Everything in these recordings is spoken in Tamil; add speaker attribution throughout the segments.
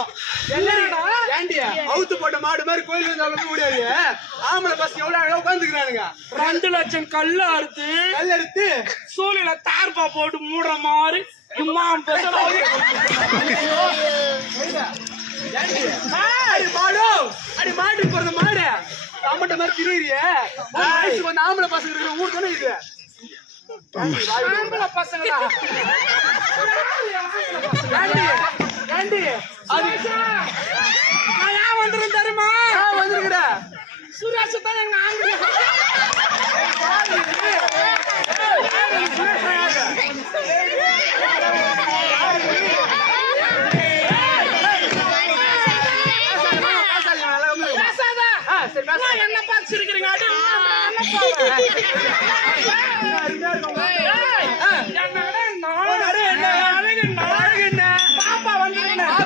Speaker 1: போனோம்
Speaker 2: என்னடா?
Speaker 1: ஏண்டி அவுத்து போட்ட மாடு மாதிரி கோயில் வந்து முடியாது ஆம்பளை பசங்க எவ்வளவு அழகா உட்காந்துக்கிறானுங்க
Speaker 2: ரெண்டு லட்சம் கல்லு அறுத்து
Speaker 1: கல்
Speaker 2: சூழில தார்பா போட்டு மூடுற மாதிரி
Speaker 1: அடி மாடு! அடி மாட்டுக்கு பிறந்த மாடு. அம்மட்ட மாதிரி திருவிறியே வந்து ஆம்பளை பசங்க இருக்கிற ஊர் தானே இது?
Speaker 2: ஆம்பளை பசங்களா
Speaker 1: ஏண்டி ஏண்டி அது
Speaker 2: நான் ஏன் வந்துரும் தெரியுமா
Speaker 1: நான் வந்திருக்கிற
Speaker 2: சுரேஷ் தான் எங்க ஆம்பளை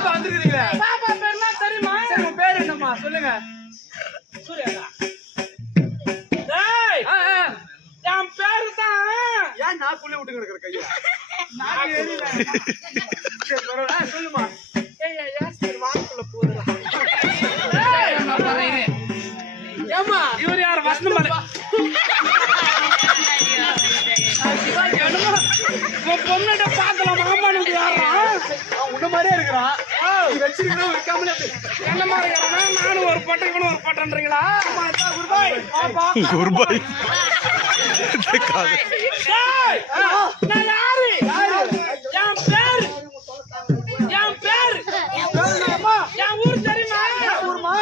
Speaker 2: பாப்பா பேர் என்ன தெரியுமா?
Speaker 1: பேர் என்னம்மா? சொல்லுங்க.
Speaker 2: சூர்யாடா. டேய், என் பேரு தான்.
Speaker 1: ஏன் நான் புள்ளி விட்டு கிடக்குற கையில நான் எரியல. சரி, பரவாயில்ல. சொல்லுமா
Speaker 2: ஏய், ஏய், சரி, இவர் யார்? வசனம் பாரு. உன் பொண்ணுகிட்ட பார்க்கலாம் மாமானுக்கு யாரா?
Speaker 1: அவன் உன்ன மாதிரியே இருக்கிறான். வச்சிருக்கணும்.
Speaker 2: என்ன மாதிரி? நானும் ஒரு பட்டை இவனும் ஒரு பட்டன்றீங்களா? குருபாய். பாப்பா.
Speaker 3: குருபாய்.
Speaker 2: டேய், நான் யாரு? என் பேர். என் பேர். என் ஊர் தெரியுமா?
Speaker 1: ஊருமா?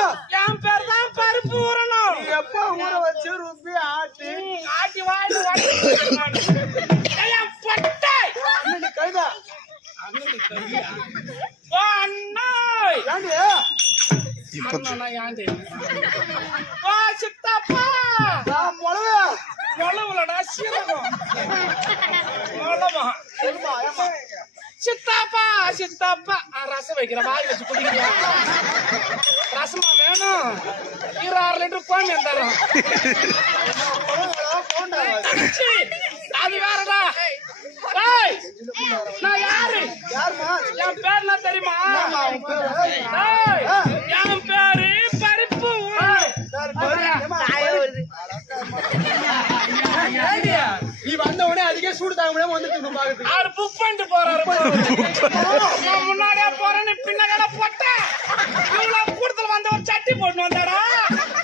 Speaker 2: என் பேர் தான் பருப்பு ஊறணும்
Speaker 1: நீ எப்ப ஊற வச்சு ருப்பி ஆட்டி?
Speaker 2: ஆட்டி வாயில வாட்டி என் பட்டை
Speaker 1: அண்ணன் நீ கைதா
Speaker 2: ஓ அண்ணாய்
Speaker 1: ஏண்டி
Speaker 2: அண்ணா யாண்டி ஓ சித்தப்பா
Speaker 1: நான் முளவே
Speaker 2: மொளவுலடா சீரகம்
Speaker 1: ஏம்மா
Speaker 2: சித்தாப்பா சித்தாப்பா ரசம் வைக்கிற வாய் வச்சு குடிக்கிறியா ரசமா வேணும் இரு ஆறு லிட்டர் கோமி தரோம் அது வேறடா நான் யாரு
Speaker 1: யாருமா
Speaker 2: என் பேர் என்ன தெரியுமா அவரு புக் பண்ணிட்டு போறாரு. நான் முன்னாடியே போறேன் நீ பின்னகட போட்ட. இவ்வளவு கூட்டத்துல வந்த ஒரு சட்டி போட்டு வந்தாடா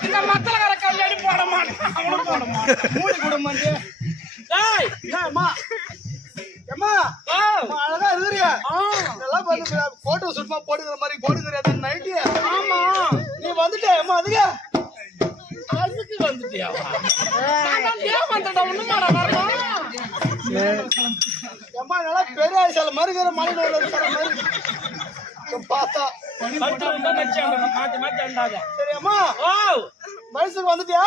Speaker 2: இந்த மத்தலகார கல்லடி போட மாட்டான். அவனும் போட மாட்டான்.
Speaker 1: மூடி
Speaker 2: டேய்
Speaker 1: ஏம்மா ஏம்மா
Speaker 2: ஓ
Speaker 1: அம்மா, அழகா இருக்கிறியா.
Speaker 2: ஆ,
Speaker 1: இதெல்லாம் பார்த்து போட்டோ சுத்தமா போட்டுக்கிற மாதிரி போட்டுக்கிறியா நைட்டி
Speaker 2: ஆமா.
Speaker 1: நீ வந்துட்ட ஏம்மா அதுக்கு?
Speaker 2: அதுக்கு வந்துட்டியாவா? நான் ஏன் வந்துட்டா ஒண்ணுமாடா வரணும்.
Speaker 1: நல்லா பெரிய ஆயிசால மாதிரி இருக்கிற மலையில பார்த்தா.
Speaker 2: பத்து ரூபா நச்சாங்க மாத்தி மாத்தி அண்டாத
Speaker 1: சரி அம்மா.
Speaker 2: ஓ!
Speaker 1: வயசுக்கு வந்துட்டியா?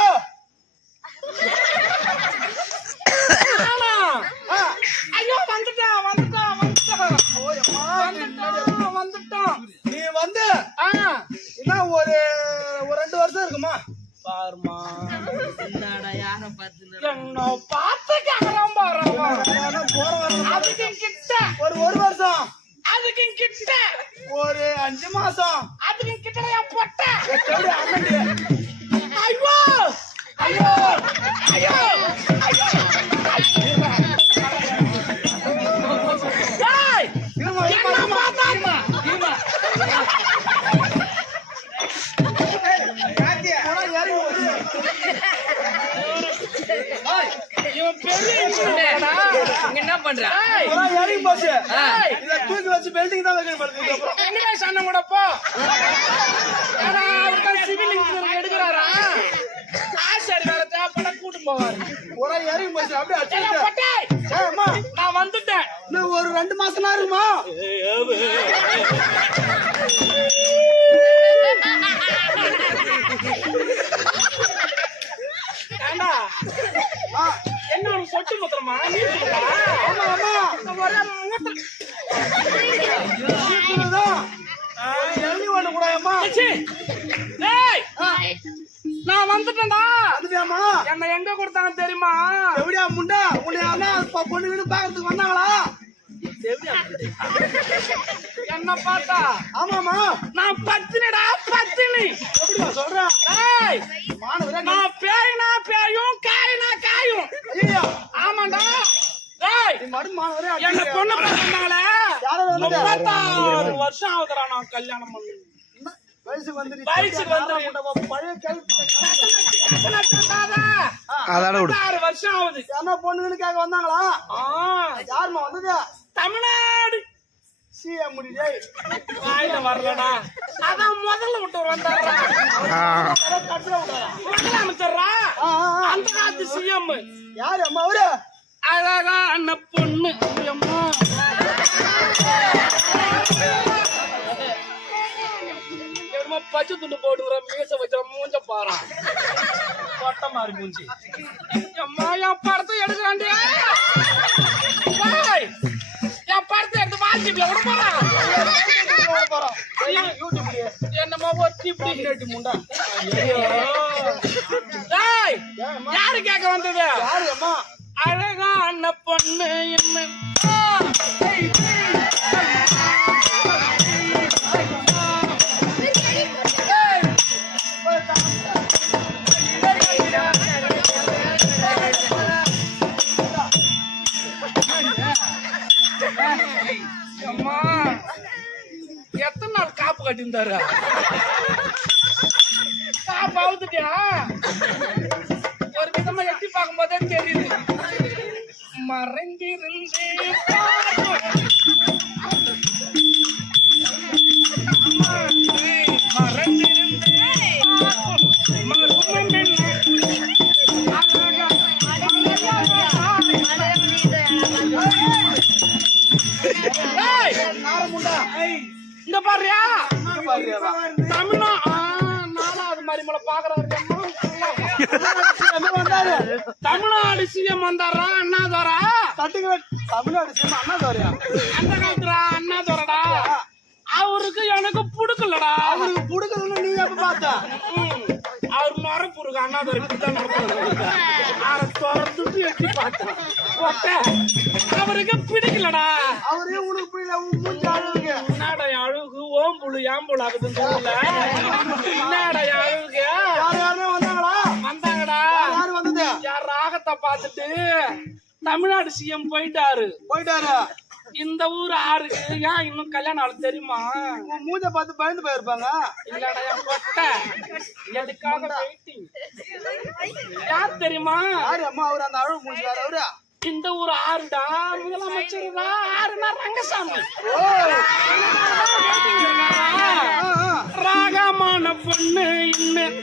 Speaker 2: ஆமா.
Speaker 1: ஆ.
Speaker 2: ஐயோ வந்துட்டான் வந்துட்டான் வந்துட்டான்
Speaker 1: ஓ, அம்மா,
Speaker 2: வந்துட்டான் வந்துட்டான்
Speaker 1: நீ வந்து
Speaker 2: ஆ.
Speaker 1: என்ன ஒரு ஒரு ரெண்டு வருஷம் இருக்குமா?
Speaker 2: பாருமா என்ன பார்த்து கேக்குறான்
Speaker 1: அஞ்சு மாசம்.
Speaker 2: அதுக்கு கிட்ட பொட்ட.
Speaker 4: பண்ற?
Speaker 1: இறங்கி போச்சு. இதை தூக்கி வச்சு பெல்டிங் தான் வைக்கணும் பாருங்க அப்புறம்
Speaker 2: கூட போ? Civil engineer எடுக்கிறாரா? ஆசாரி வேலை தேவைப்பட கூட்டு போவாரு.
Speaker 1: இறங்கி போச்சு அப்படியே அம்மா.
Speaker 2: நான் வந்துட்டேன்.
Speaker 1: இன்னும் ஒரு ரெண்டு மாசம் இருக்குமா?
Speaker 2: என்ன பார்த்தா?
Speaker 1: ஆமாமா
Speaker 2: நான் பத்தினிடா பத்தினி.
Speaker 1: எப்படிமா சொல்ற.
Speaker 2: ஏய்
Speaker 1: மாணவரே
Speaker 2: நான் பேய்னா பேயும் காய்னா காயும்.
Speaker 1: ஐயா.
Speaker 2: ஆமாண்டா. ஏய்
Speaker 1: நீ மறு மாணவரே
Speaker 2: என்ன பொண்ணு
Speaker 1: வந்தது?
Speaker 2: முப்பத்தாறு வருஷம் ஆகுதுடா நான் கல்யாணம் பண்ணி.
Speaker 1: வயசுக்கு வந்துருச்சு.
Speaker 2: வயசுக்கு வந்துரு.
Speaker 1: நம்ம பழைய கேள்வி.
Speaker 2: ஆறு வருஷம் ஆகுது.
Speaker 1: பொண்ணுன்னு கேட்க வந்தாங்களா?
Speaker 2: ஆ,
Speaker 1: யாரும்மா வந்தது?
Speaker 2: தமிழ்நாடு.
Speaker 1: சிஎம் முடிஞ்சே
Speaker 2: வாயில வரலடா. அதான் முதல்ல விட்டு வந்தாரா?
Speaker 3: ஆ.
Speaker 2: அந்த காலத்து சிஎம்.
Speaker 1: யாரு அம்மா அவரு?
Speaker 2: அழகான பொண்ணு அம்மா. பச்சை துண்டு போட்டுக்கிற மீச வச்சுற மூஞ்ச பாரா. கொட்ட மாதிரி மூஞ்சி. அம்மா என் படத்தை எடுக்கிறாண்டி ஏய், என் வாட்ஸ்அப்ல விட போறான். என்னமோ ஒத்தி கேட்டு முண்டா. யாரு கேட்க வந்தது?
Speaker 1: அம்மா?
Speaker 2: அழகான பொண்ணு என்ன காப்பு கட்டியிருந்தாரு காப்பு அவுத்துட்டியா ஒரு விதமா எட்டி பார்க்கும் போதே தெரியுது. மறைந்திருந்து
Speaker 1: பாருடா
Speaker 2: நாலாவது மரிமலை பாக்குறாரு
Speaker 1: என்ன
Speaker 2: தமிழ்நாடு சிஎம் வந்தாரா அண்ணாதோரா
Speaker 1: தட்டுங்க தமிழ்நாடு சினிமா அண்ணா தோறியா
Speaker 2: அந்த காலத்துல அண்ணாதோரடா அவருக்கு எனக்கு புடுக்கலடா.
Speaker 1: அவனுக்கு புடுக்கலன்னு நீ எப்ப பார்த்த.
Speaker 2: அவர் மரப்பு இருக்கு அண்ணாதோரை இப்படிதான். அவரை திறந்துட்டு எட்டி பார்த்தேன். அவருக்கு பிடிக்கலடா.
Speaker 1: அவரே உனக்கு உன் மூஞ்சி அழகுங்க.
Speaker 2: என்னடா அழுகு ஓம்புழு ஏம்புழு ஆகுதுன்னு சொல்லல. என்னடா அழுகு.
Speaker 1: யார் யாருமே வந்தாங்களா?
Speaker 2: வந்தாங்கடா.
Speaker 1: யாரு வந்தது?
Speaker 2: யார் ராகத்தை பார்த்துட்டு தமிழ்நாடு சிஎம் போயிட்டாரு.
Speaker 1: போயிட்டாரு.
Speaker 2: இந்த ஊர் ஆறுக்கு ஏன் இன்னும் கல்யாணம் ஆளு தெரியுமா?
Speaker 1: உன் மூஞ்ச பார்த்து பயந்து போயிருப்பாங்க.
Speaker 2: இல்லடா என் கொட்டை எதுக்காக வெயிட்டிங் யார் தெரியுமா?
Speaker 1: யாரு அம்மா அவரு? அந்த அழகு மூஞ்சி யாரு அவரு?
Speaker 2: இந்த ஊர் ஆறுடா. முதலமைச்சர் ஆறுனா ரங்கசாமி. ராகமான பொண்ணு இன்னும்.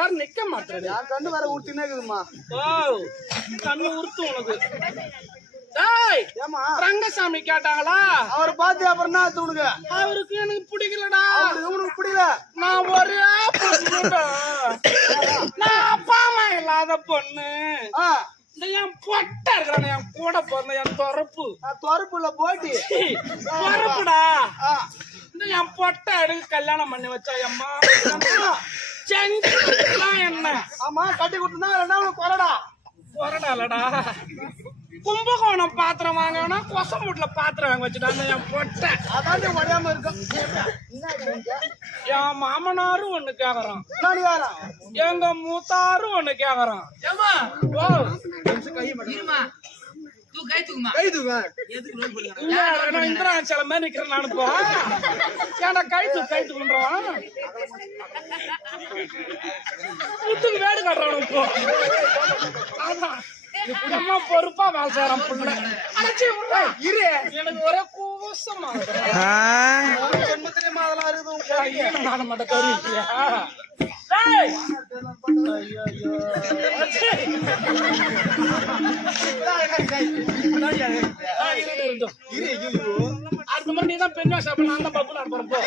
Speaker 2: வேற நிக்க மாட்டேன்
Speaker 1: என் கண்ணு வேற ஊத்தினே இருக்குதுமா
Speaker 2: ஓ கண்ணு உறுத்து உனக்கு. ரங்கசாமி கேட்டாங்களா?
Speaker 1: அவரை பார்த்து அப்புறம் என்ன உனக்கு?
Speaker 2: அவருக்கு எனக்கு பிடிக்கலடா.
Speaker 1: உனக்கு புரியல
Speaker 2: நான் ஒரே நான் அப்பா அம்மா இல்லாத பொண்ணு. என் பொட்டை இருக்கிறான என் கூட பிறந்த என் தொரப்பு
Speaker 1: நான் துறப்புல போட்டி
Speaker 2: தொரப்புடா இந்த என் பொட்டை எடுத்து கல்யாணம் பண்ணி வச்சா அம்மா செஞ்சு என்ன?
Speaker 1: ஆமா கட்டி கொடுத்தா ரெண்டாவது கொரடா
Speaker 2: போறடாலடா கும்பகோணம் பாத்திரம் வாங்கினா கொசமூட்ல பாத்திரம் வாங்க வச்சுட்டாங்க என் பொட்டை.
Speaker 1: அதாண்டி உடையாம இருக்கும்.
Speaker 2: என் மாமனாரும் ஒண்ணு கேக்குறான். எங்க மூத்தாரும் ஒண்ணு கேக்குறான். ஓ.
Speaker 1: கைதுங்க
Speaker 2: இல்ல, இந்திரா சில மாதிரி நிக்கிறேன் நானு போ. ஏன்டா கைத்து கைத்து பண்றான் முத்துக்கு வேடு கட்டுறானு இப்போ. அம்மா பொறுப்பா வேலை செய்யறான் புள்ள அடைச்சி விட்றா. இரு. எனக்கு ஒரே கூசமா
Speaker 3: ஆ.
Speaker 1: ஜென்மத்திலே அதெல்லாம் இருக்குது உன் கைக்கு.
Speaker 2: நாட மாட்ட கறி அடுத்த முறை நீதான் பெண் வேஷம் அப்ப நான் தான் பப்பு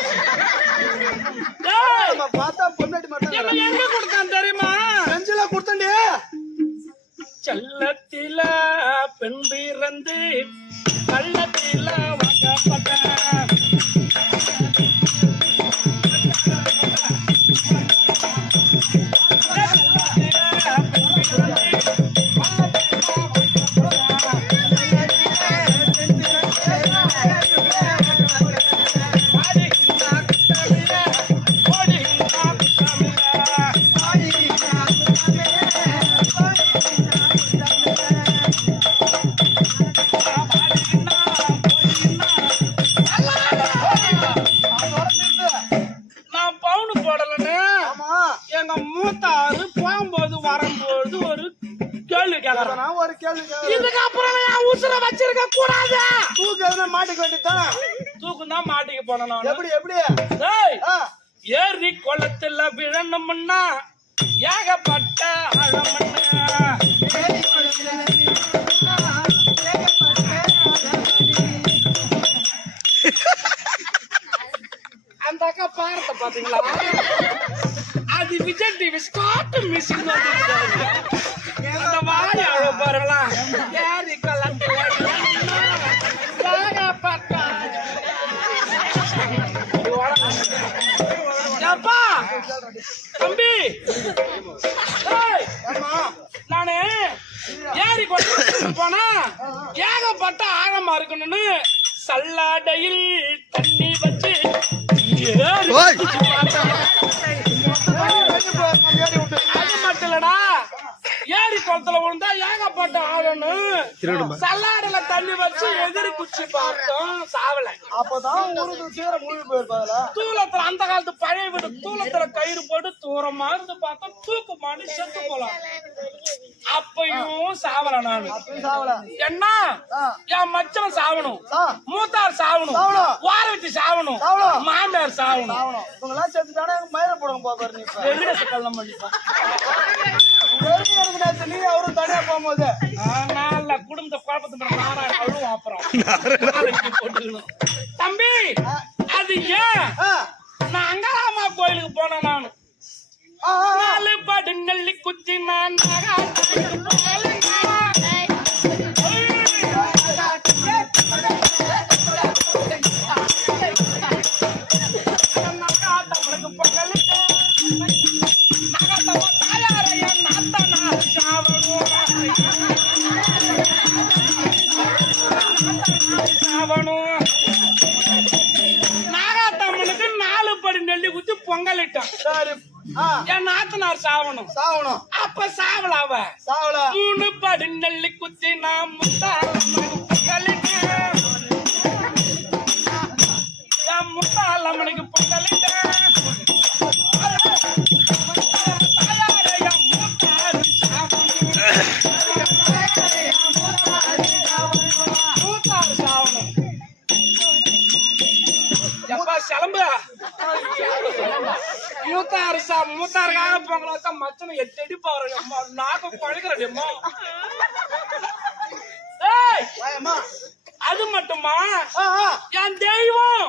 Speaker 2: வச்சிருக்க கூடாது
Speaker 1: தூக்கு மாட்டிக்க வேண்டியதுதான்?
Speaker 2: தூக்கு தான் மாட்டிக்க நான்.
Speaker 1: எப்படி எப்படி?
Speaker 2: ஏரி குளத்துல விழணும்னா ஏகப்பட்ட அந்த அக்கா பாரத்தை பாத்தீங்களா அது விஜய் டிவி ஸ்டார்ட் மிஷின் அந்த வாய் அழ பாருங்களா ஏரி குளத்துல போனா ஏகப்பட்ட ஆழமா இருக்கணும்னு சல்லாடையில் தண்ணி வச்சு அது மட்டும் இல்லடா ஏரி குளத்துல விழுந்தா ஏகப்பட்ட ஆழணும் சல்லாடையில தண்ணி வச்சு எதிரி குச்சி பார்த்தோம் சாவல.
Speaker 1: அப்பதான்
Speaker 2: தூளத்துல அந்த காலத்து பழைய வீடு தூளத்துல கயிறு போட்டு தூரமா இருந்து பார்த்தோம். தூக்கு மாடி செத்து போலாம். அப்பயும் சாவல நானு.
Speaker 1: சாவல.
Speaker 2: என்ன. என் மச்சன் சாவணும். மூத்தார் சாவணும். வார வச்சு சாவணும். மாமியார் சாவணும்.
Speaker 1: இவங்கெல்லாம் செத்துட்டானே மயில போடுங்க பாப்பாரு நீ
Speaker 2: கல்யாணம் பண்ணிப்பான்
Speaker 1: நீ அவரும் தனியா போகும்போது.
Speaker 2: நால குடும்பத்தை குழப்பத்தை நாரா கழுவும் அப்புறம். தம்பி அது ஏன்? நான் அங்காராமா கோயிலுக்கு நானு
Speaker 1: ஆ.
Speaker 2: நாலு படுங்கல்லி குச்சி நான் நகாத்தாக்கு போலங்க. நாலு படி நெல்லி குத்தி பொங்கலிட்டான்
Speaker 1: சரி
Speaker 2: என் நாத்தனார் சாவணும்.
Speaker 1: சாவணும்.
Speaker 2: அப்ப சாவல அவ.
Speaker 1: சாவல.
Speaker 2: மூணு படி நெல்லி குத்தி சாவணும். எப்பா சிலம்பு? மூத்தாரு சா மூத்தாருக்காக பொங்கல் வச்சா மச்சனை எட்டு அடி பாரு. அம்மா நாக்கு பழகிறடி அம்மா. ஏய்
Speaker 1: வாயம்மா.
Speaker 2: அது மட்டுமா? என் தெய்வம்.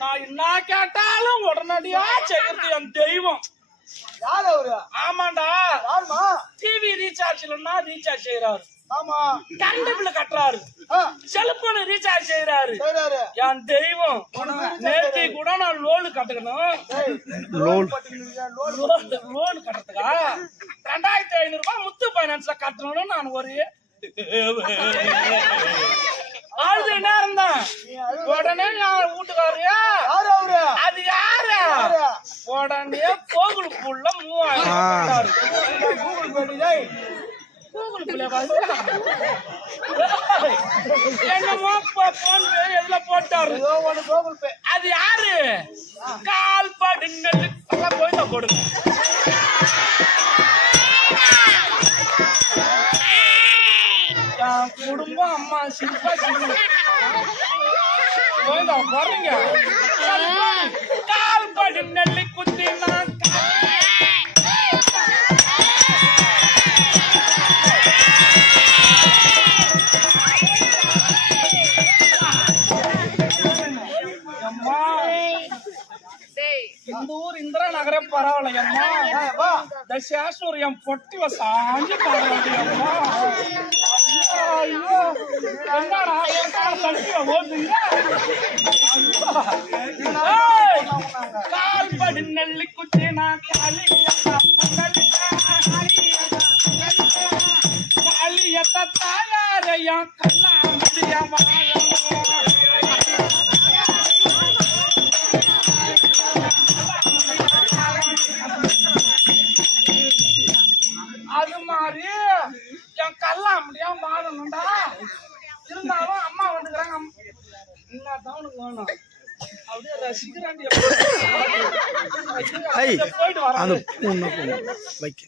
Speaker 2: நான் என்ன கேட்டாலும் உடனடியா செய்யறது என் தெய்வம். ஆமாண்டா. டிவி ரீசார்ஜ் இல்லைன்னா ரீசார்ஜ் செய்யறாரு
Speaker 1: ஆமா.
Speaker 2: கரண்ட் பில்லு கட்டுறாரு.
Speaker 1: ஆ,
Speaker 2: செல்போன் ரீசார்ஜ் செய்யறாரு
Speaker 1: செய்றாரு.
Speaker 2: என் தெய்வம். நேர்த்தி கூட நான் லோனு கட்டணும்.
Speaker 1: ஏய், லோன் லோன்
Speaker 2: கட்டுறதுக்கா? ரெண்டாயிரத்தி ஐநூறு ரூபாய் முத்து பைனான்ஸ்ல கட்டணும்னு நான் ஒரு அழுது நேரம் தான் உடனே நான் வீட்டுக்காரியா அது யாரு? உடனே கோகுலுக்குள்ள மூவாயிரம்.
Speaker 1: கூகுள் பேடி
Speaker 2: வந்து என்னமோ போன் பே எதுல போட்டாரு?
Speaker 1: ஒண்ணு கூகுள் பே
Speaker 2: அது யாரு? கால் படுங்கள் போய் போடுங்க குடும்பம் அம்மா சிரிப்பா சிரிப்பு போறீங்க கால் படு நெல்லி பரவாயில்லையம்மா இந்த சேஷூர் என் பொட்டிவ சாஞ்சி பரவாயில்லையம்மா என்னடா சட்டிய ஓடுறீங்க ஏய், கால்படி நெல்லி குச்சி நான் கல்லா முடியமா ரசிக்கிறாண்டி
Speaker 3: ஐய்
Speaker 2: போயிட்டு வர
Speaker 3: அந்த பூனை வைக்க